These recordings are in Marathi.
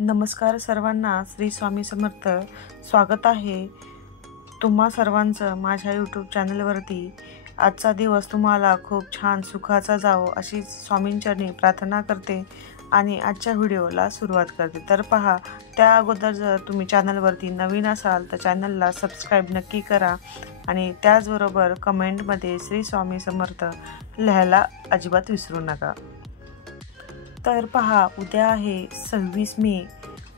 नमस्कार सर्वांना, श्री स्वामी समर्थ. स्वागत आहे तुम्हा सर्वांचं माझ्या यूट्यूब चॅनलवरती. आजचा दिवस तुम्हाला खूप छान सुखाचा जावो अशी स्वामींचरणी प्रार्थना करते आणि आजच्या व्हिडिओला सुरुवात करते. तर पहा, त्या अगोदर जर तुम्ही चॅनलवरती नवीन असाल तर चॅनलला सबस्क्राईब नक्की करा आणि त्याचबरोबर कमेंटमध्ये श्री स्वामी समर्थ लिहायला अजिबात विसरू नका. तर पहा, उद्या आहे 26 मे,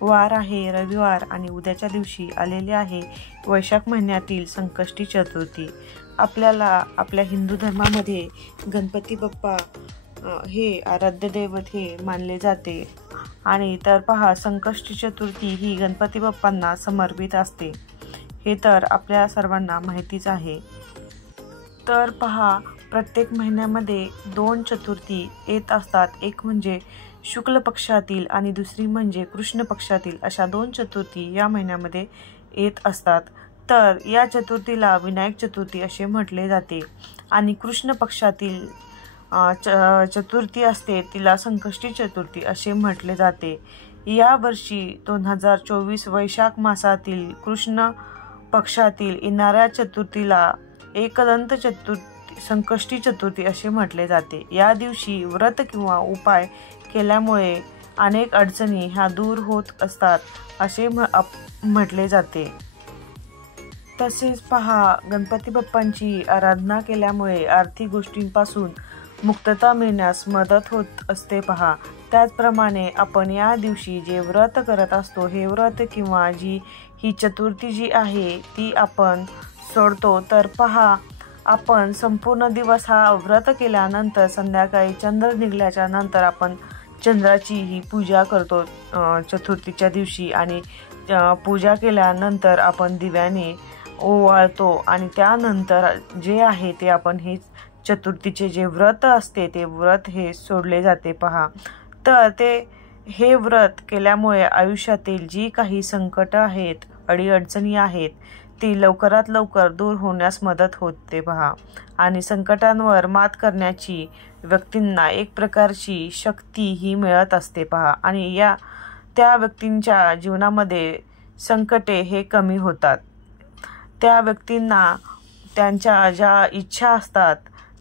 वार आहे रविवार आणि उद्याच्या दिवशी आलेले आहे वैशाख महिन्यातील संकष्टी चतुर्थी. आपल्याला आपल्या हिंदू धर्मामध्ये गणपती बाप्पा हे आराध्य दैवत हे मानले जाते आणि तर पहा, संकष्टी चतुर्थी ही गणपती बाप्पांना समर्पित असते, हे तर आपल्या सर्वांना माहितीच आहे. तर पहा, प्रत्येक महिन्यामध्ये 2 चतुर्थी येत असतात. एक म्हणजे शुक्ल पक्षातील आणि दुसरी म्हणजे कृष्ण पक्षातील, अशा 2 चतुर्थी या महिन्यामध्ये येत असतात. तर या चतुर्थीला विनायक चतुर्थी असे म्हटले जाते आणि कृष्ण पक्षातील चतुर्थी असते तिला संकष्टी चतुर्थी असे म्हटले जाते. या वर्षी 2024 वैशाख मासातील कृष्ण पक्षातील येणाऱ्या चतुर्थीला एकदंत संकष्टी चतुर्थी असे म्हटले जाते. या दिवशी व्रत किंवा उपाय केल्यामुळे अनेक अडचणी ह्या दूर होत असतात असे म्हटले जाते. तसेच पहा, गणपती बाप्पांची आराधना केल्यामुळे आर्थिक गोष्टींपासून मुक्तता मिळण्यास मदत होत असते. पहा, त्याचप्रमाणे आपण या दिवशी जे व्रत करत असतो, हे व्रत किंवा ही चतुर्थी जी आहे ती आपण सोडतो. तर पहा, आपण संपूर्ण दिवस हा व्रत केल्यानंतर संध्याकाळी चंद्र निघाल्याच्या नंतर आपण चंद्राची ही पूजा करतो चतुर्थीच्या दिवशी आणि पूजा केल्यानंतर आपण दिव्याने ओवाळतो आणि त्यानंतर जे आहे ते आपण हे चतुर्थीचे जे व्रत असते ते व्रत हे सोडले जाते. पहा, तर हे व्रत केल्यामुळे आयुष्यातील जी काही संकट आहेत, अडीअडचणी आहेत, ती लवकरात लवकर दूर होण्यास मदत होते. पहा, आणि संकटांवर मात करण्याची व्यक्तींना एक प्रकारची शक्ती ही मिळत असते. पहा, आणि त्या व्यक्तींच्या जीवनामध्ये संकटे हे कमी होतात. त्या व्यक्तींना त्यांच्या ज्या इच्छा असतात,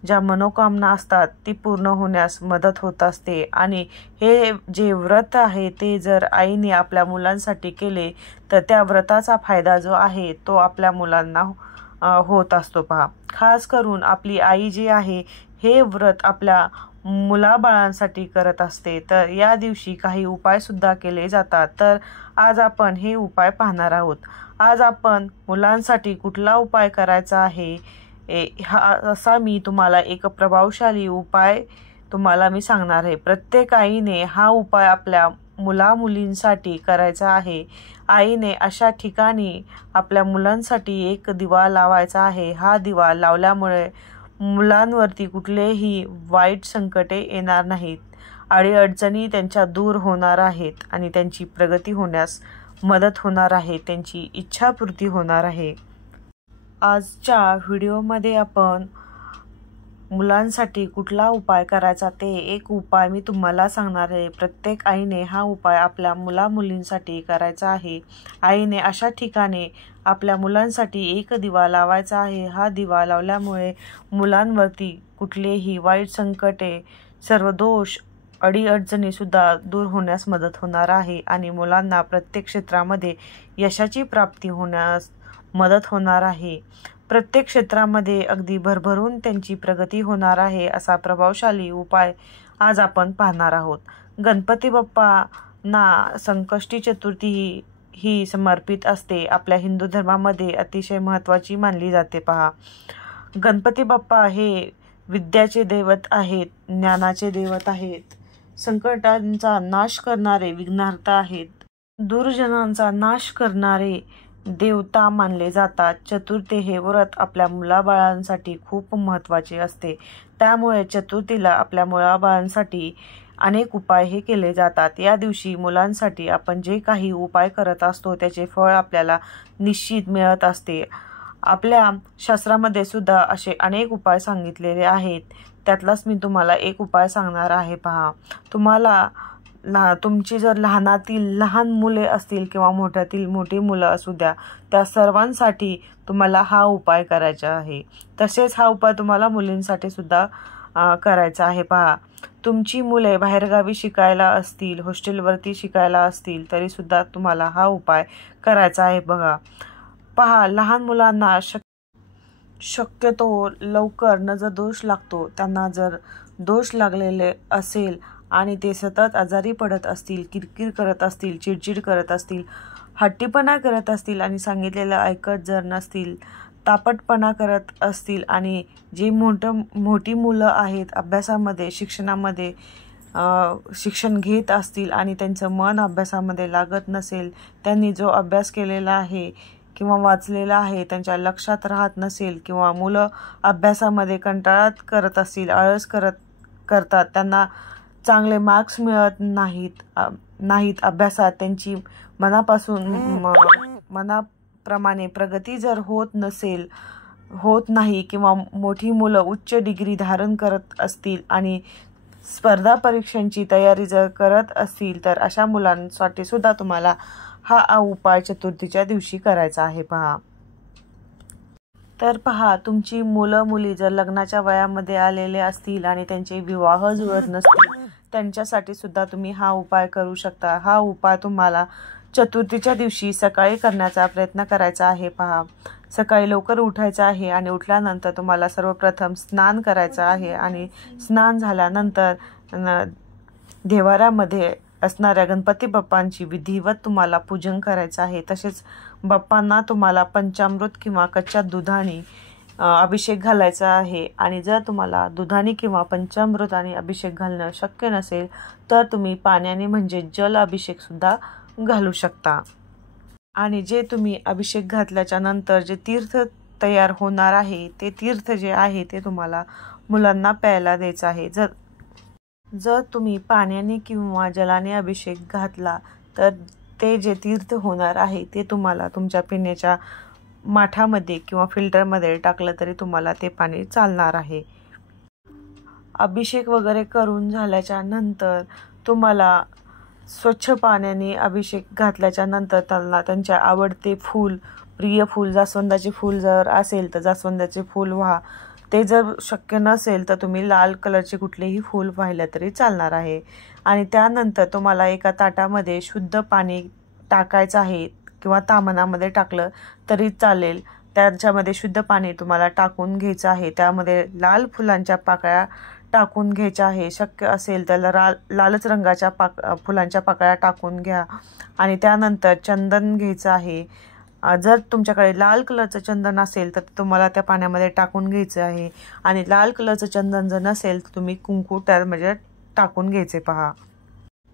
ज्या मनोकामना असतात ती पूर्ण होण्यास मदत होत असते. आणि हे जे व्रत आहे ते जर आईने आपल्या मुलांसाठी केले तर त्या व्रताचा फायदा जो आहे तो आपल्या मुलांना होत असतो. पहा, खास करून आपली आई जी आहे हे व्रत आपल्या मुलाबाळांसाठी करत असते. तर या दिवशी काही उपाय सुद्धा केले जातात. तर आज आपण हे उपाय पाहणार आहोत. आज आपण मुलांसाठी कुठला उपाय करायचा आहे असा मी तुम्हाला एक प्रभावशाली उपाय तुम्हाला मी सांगणार आहे. प्रत्येक आईने हा उपाय आपल्या मुलींसाठी करायचा आहे. आईने अशा ठिकाणी आपल्या मुलांसाठी एक दिवा लावायचा आहे. हा दिवा लावल्यामुळे मुलांवरती कुठलेही वाईट संकटे येणार नाहीत, अडीअडचणी त्यांच्या दूर होणार आहेत आणि त्यांची प्रगती होण्यास मदत होणार आहे, त्यांची इच्छापूर्ती होणार आहे. आजच्या व्हिडिओमध्ये आपण मुलांसाठी कुठला उपाय करायचा ते एक उपाय मी तुम्हाला सांगणार आहे. प्रत्येक आईने हा उपाय आपल्या मुलींसाठी करायचा आहे. आईने अशा ठिकाणी आपल्या मुलांसाठी एक दिवा लावायचा आहे. हा दिवा लावल्यामुळे मुलांवरती कुठलेही वाईट संकटे, सर्व दोष, अडीअडचणी सुद्धा दूर होण्यास मदत होणार आहे आणि मुलांना प्रत्येक क्षेत्रामध्ये यशाची प्राप्ती होण्यास मदत होणार आहे. प्रत्येक क्षेत्रामध्ये अगदी भरभरून त्यांची प्रगती होणार आहे. असा प्रभावशाली उपाय आज आपण पाहणार आहोत. गणपती बाप्पांना संकष्टी चतुर्थी ही समर्पित असते. आपल्या हिंदू धर्मामध्ये अतिशय महत्त्वाची मानली जाते. पहा, गणपती बाप्पा हे विद्याचे दैवत आहेत, ज्ञानाचे दैवत आहेत, संकटांचा नाश करणारे विघ्नहर्ता आहेत, दुर्जनांचा नाश करणारे देवता मानले जातात. चतुर्थी हे व्रत आपल्या मुलाबाळांसाठी खूप महत्त्वाचे असते. त्यामुळे चतुर्थीला आपल्या मुलाबाळांसाठी अनेक उपाय हे केले जातात. या दिवशी मुलांसाठी आपण जे काही उपाय करत असतो त्याचे फळ आपल्याला निश्चित मिळत असते. आपल्या शास्त्रामध्ये सुद्धा असे अनेक उपाय सांगितलेले आहेत. त्यातलाच मी तुम्हाला एक उपाय सांगणार आहे. पहा, तुम्हाला तुमची जर लहानातील लहान मुले असतील किंवा मोठ्यातील मोठी मुलं असू द्या, त्या सर्वांसाठी तुम्हाला हा उपाय करायचा आहे. तसेच हा उपाय तुम्हाला मुलींसाठी सुद्धा करायचा आहे. पहा, तुमची मुले बाहेरगावी शिकायला असतील, हॉस्टेलवरती शिकायला असतील, तरीसुद्धा तुम्हाला हा उपाय करायचा आहे. पहा, लहान मुलांना शक्यतो लवकर नजर दोष लागतो. त्यांना जर दोष लागलेले असेल आणि ते सतत आजारी पडत असतील, किरकिर करत असतील, चिडचिड करत असतील, हट्टीपणा करत असतील आणि सांगितलेलं ऐकत जर नसतील, तापटपणा करत असतील आणि जी मोठी मुलं आहेत अभ्यासामध्ये, शिक्षणामध्ये शिक्षण घेत असतील आणि त्यांचं मन अभ्यासामध्ये लागत नसेल, त्यांनी जो अभ्यास केलेला आहे किंवा वाचलेला आहे त्यांच्या लक्षात राहत नसेल, किंवा मुलं अभ्यासामध्ये कंटाळा करत असतील, आळस करतात, त्यांना चांगले मार्क्स मिळत नाहीत अभ्यासात, त्यांची मनाप्रमाणे प्रगती जर होत नाही, किंवा मोठी मुलं उच्च डिग्री धारण करत असतील आणि स्पर्धा परीक्षांची तयारी जर करत असतील, तर अशा मुलांसाठी सुद्धा तुम्हाला हा उपाय चतुर्थीच्या दिवशी करायचा आहे. पहा, तुमची मुलं मुली जर लग्नाच्या वयामध्ये आलेले असतील आणि त्यांचे विवाह जुळत नसतील, त्यांच्यासाठी सुद्धा तुम्ही हा उपाय करू शकता. हा उपाय तुम्हाला चतुर्थीच्या दिवशी सकाळी करण्याचा प्रयत्न करायचा आहे. पहा, सकाळी लवकर उठायचं आहे आणि उठल्यानंतर तुम्हाला सर्वप्रथम स्नान करायचं आहे आणि स्नान झाल्यानंतर देवाऱ्यामध्ये असणाऱ्या गणपती बाप्पांची विधिवत तुम्हाला पूजन करायचं आहे. तसेच बाप्पांना तुम्हाला पंचामृत किंवा कच्च्या दुधाने अभिषेक घालायचा आहे. आणि जर तुम्हाला दुधाने किंवा पंचामृत आणि अभिषेक घालणं शक्य नसेल, तर तुम्ही पाण्याने म्हणजे जल अभिषेक सुद्धा घालू शकता. आणि जे तुम्ही अभिषेक घातल्याच्या नंतर जे तीर्थ तयार होणार आहे, ते तीर्थ जे आहे ते तुम्हाला मुलांना प्यायला द्यायचं आहे. जर तुम्ही पाण्याने किंवा जलाने अभिषेक घातला, तर ते जे तीर्थ होणार आहे ते तुम्हाला तुमच्या पिण्याच्या माठामध्ये किंवा फिल्टरमध्ये टाकलं तरी तुम्हाला ते पाणी चालणार आहे. अभिषेक वगैरे करून झाल्याच्या नंतर तुम्हाला स्वच्छ पाण्याने अभिषेक घातल्याच्या नंतर त्यांना त्यांच्या आवडते फूल, प्रिय फूल, जास्वंदाचे फूल जर असेल तर जास्वंदाचे फूल व्हा. ते जर शक्य नसेल तर तुम्ही लाल कलरचे कुठलेही फूल वाहिलं तरी चालणार आहे. आणि त्यानंतर तुम्हाला एका ताटामध्ये शुद्ध पाणी टाकायचं आहे किंवा तामणामध्ये टाकलं तरी चालेल. त्याच्यामध्ये शुद्ध पाणी तुम्हाला टाकून घ्यायचं आहे. त्यामध्ये लाल फुलांच्या पाकळ्या टाकून घ्यायच्या आहे. शक्य असेल तर लालच रंगाच्या फुलांच्या पाकळ्या टाकून घ्या. आणि त्यानंतर चंदन घ्यायचं आहे. जर तुमच्याकडे लाल कलरचं चंदन असेल तर तुम्हाला त्या पाण्यामध्ये टाकून घ्यायचं आहे. आणि लाल कलरचं चंदन जर नसेल तर तुम्ही कुंकू त्यामध्ये टाकून घ्यायचे. पहा,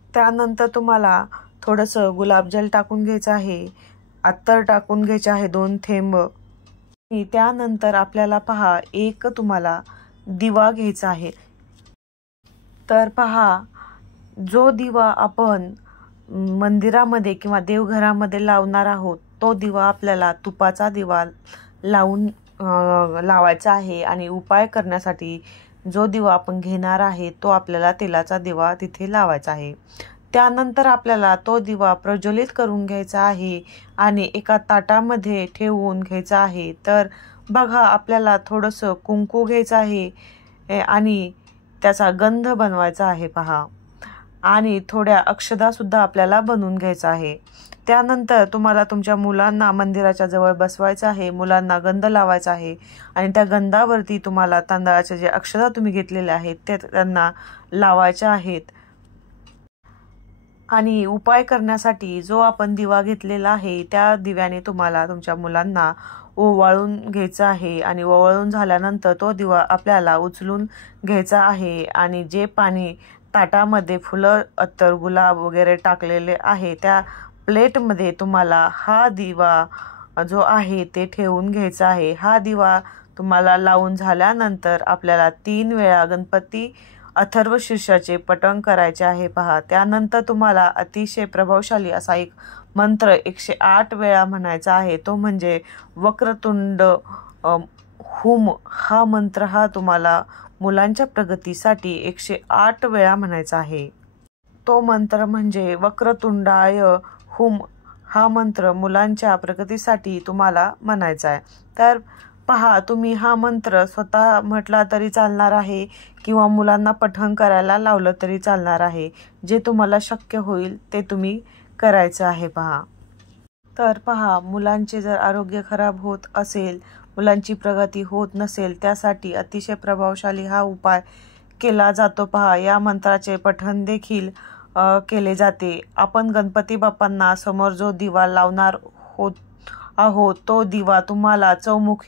त्यानंतर तुम्हाला थोडंसं गुलाबजल टाकून घ्यायचं आहे. अत्तर टाकून घ्यायचे आहे 2 थेंब. त्यानंतर आपल्याला पहा एक तुम्हाला दिवा घ्यायचा आहे. तर पहा, जो दिवा आपण मंदिरामध्ये किंवा देवघरामध्ये लावणार आहोत, तो दिवा आपल्याला तुपाचा दिवा लावायचा आहे. आणि उपाय करण्यासाठी जो दिवा आपण घेणार आहे तो आपल्याला तेलाचा दिवा तिथे लावायचा आहे. त्यानंतर आपल्याला तो दिवा प्रज्वलित करून घ्यायचा आहे आणि एका ताटामध्ये ठेवून घ्यायचा आहे. तर बघा, आपल्याला थोडंसं कुंकू घ्यायचं आहे आणि त्याचा गंध बनवायचा आहे. पहा, आणि थोड्या अक्षतासुद्धा आपल्याला बनवून घ्यायचा आहे. त्यानंतर तुम्हाला तुमच्या मुलांना मंदिराच्या जवळ बसवायचं आहे. मुलांना गंध लावायचा आहे आणि त्या गंधावरती तुम्हाला तांदळाच्या जे अक्षता तुम्ही घेतलेल्या आहेत ते त्यांना लावायच्या आहेत. आणि उपाय करण्यासाठी जो आपण दिवा घेतलेला आहे त्या दिव्याने तुम्हाला तुमच्या मुलांना ओवाळून घ्यायचं आहे. आणि ओवाळून झाल्यानंतर तो दिवा आपल्याला उचलून घ्यायचा आहे. आणि जे पाणी ताटामध्ये फुलं, अत्तर, गुलाब वगैरे टाकलेले आहे त्या प्लेटमध्ये तुम्हाला हा दिवा जो आहे ते ठेवून घ्यायचा आहे. हा दिवा तुम्हाला लावून झाल्यानंतर आपल्याला 3 वेळा गणपती अथर्व शीर्षाचे पठण करायचे आहे. पहा, त्यानंतर तुम्हाला अतिशय प्रभावशाली असा एक मंत्र 108 वेळा म्हणायचा आहे. तो म्हणजे वक्रतुंड हुम हा मंत्र तुम्हाला मुलांच्या प्रगतीसाठी 108 वेळा म्हणायचा आहे. तो मंत्र म्हणजे वक्रतुंडाय हुम हा मंत्र मुलांच्या प्रगतीसाठी तुम्हाला म्हणायचा आहे। तर पहा, तुम्ही हा मंत्र स्वतः म्हटला तरी चालणार आहे किंवा मुलांना पठण करायला लावलं तरी चालणार आहे। जे तुम्हाला शक्य होईल ते तुम्ही करायचं आहे पहा। तर पहा, मुलांचे जर आरोग्य खराब होत असेल, मुलांची प्रगती होत नसेल, त्यासाठी अतिशय प्रभावशाली हा उपाय केला जातो पहा। या मंत्राचे पठण देखील केले जाते। आपण गणपती बाप्पांना समोर जो दिवा लावणार आहोत तो दिवा तुम्हाला चौमुखी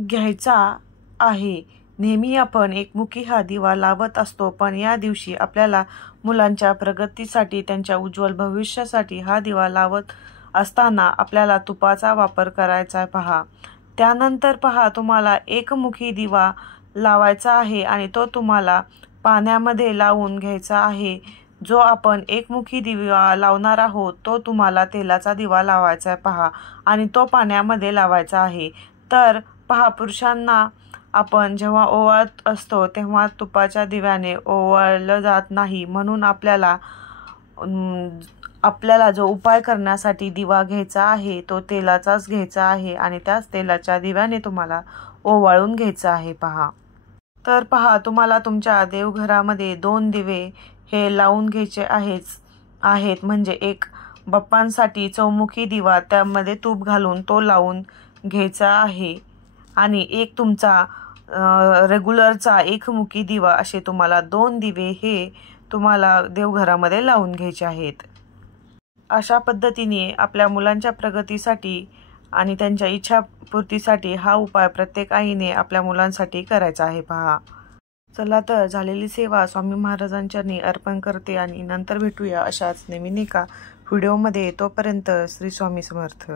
घ्यायचा आहे। नेहमी आपण एकमुखी हा दिवा लावत असतो, पण या दिवशी आपल्याला मुलांच्या प्रगतीसाठी, त्यांच्या उज्ज्वल भविष्यासाठी हा दिवा लावत असताना आपल्याला तुपाचा वापर करायचा आहे पहा। त्यानंतर पहा, तुम्हाला एकमुखी दिवा लावायचा आहे आणि तो तुम्हाला पाण्यामध्ये लावून घ्यायचा आहे। जो आपण एकमुखी दिवा लावणार आहोत तो तुम्हाला तेलाचा दिवा लावायचा आहे पहा आणि तो पाण्यामध्ये लावायचा आहे। तर पहा, पुरुषांना आपण जेव्हा ओवाळत असतो तेव्हा तुपाच्या दिव्याने ओवाळलं जात नाही, म्हणून आपल्याला जो उपाय करण्यासाठी दिवा घ्यायचा आहे तो तेलाचाच घ्यायचा आहे आणि त्याच तेलाच्या दिव्याने तुम्हाला ओवाळून घ्यायचं आहे पहा। तर पहा, तुम्हाला तुमच्या देवघरामध्ये 2 दिवे हे लावून घ्यायचे आहेत म्हणजे एक बाप्पांसाठी चौमुखी दिवा त्यामध्ये तूप घालून तो लावून घ्यायचा आहे आणि एक तुमचा रेग्युलरचा एकमुखी दिवा, असे तुम्हाला 2 दिवे हे तुम्हाला देवघरामध्ये लावून घ्यायचे आहेत। अशा पद्धतीने आपल्या मुलांच्या प्रगतीसाठी आणि त्यांच्या इच्छापूर्तीसाठी हा उपाय प्रत्येक आईने आपल्या मुलांसाठी करायचा आहे पहा। चला तर, झालेली सेवा स्वामी महाराजांचरणी अर्पण करते आणि नंतर भेटूया अशाच नवीन एका व्हिडिओमध्ये। तोपर्यंत श्री स्वामी समर्थ।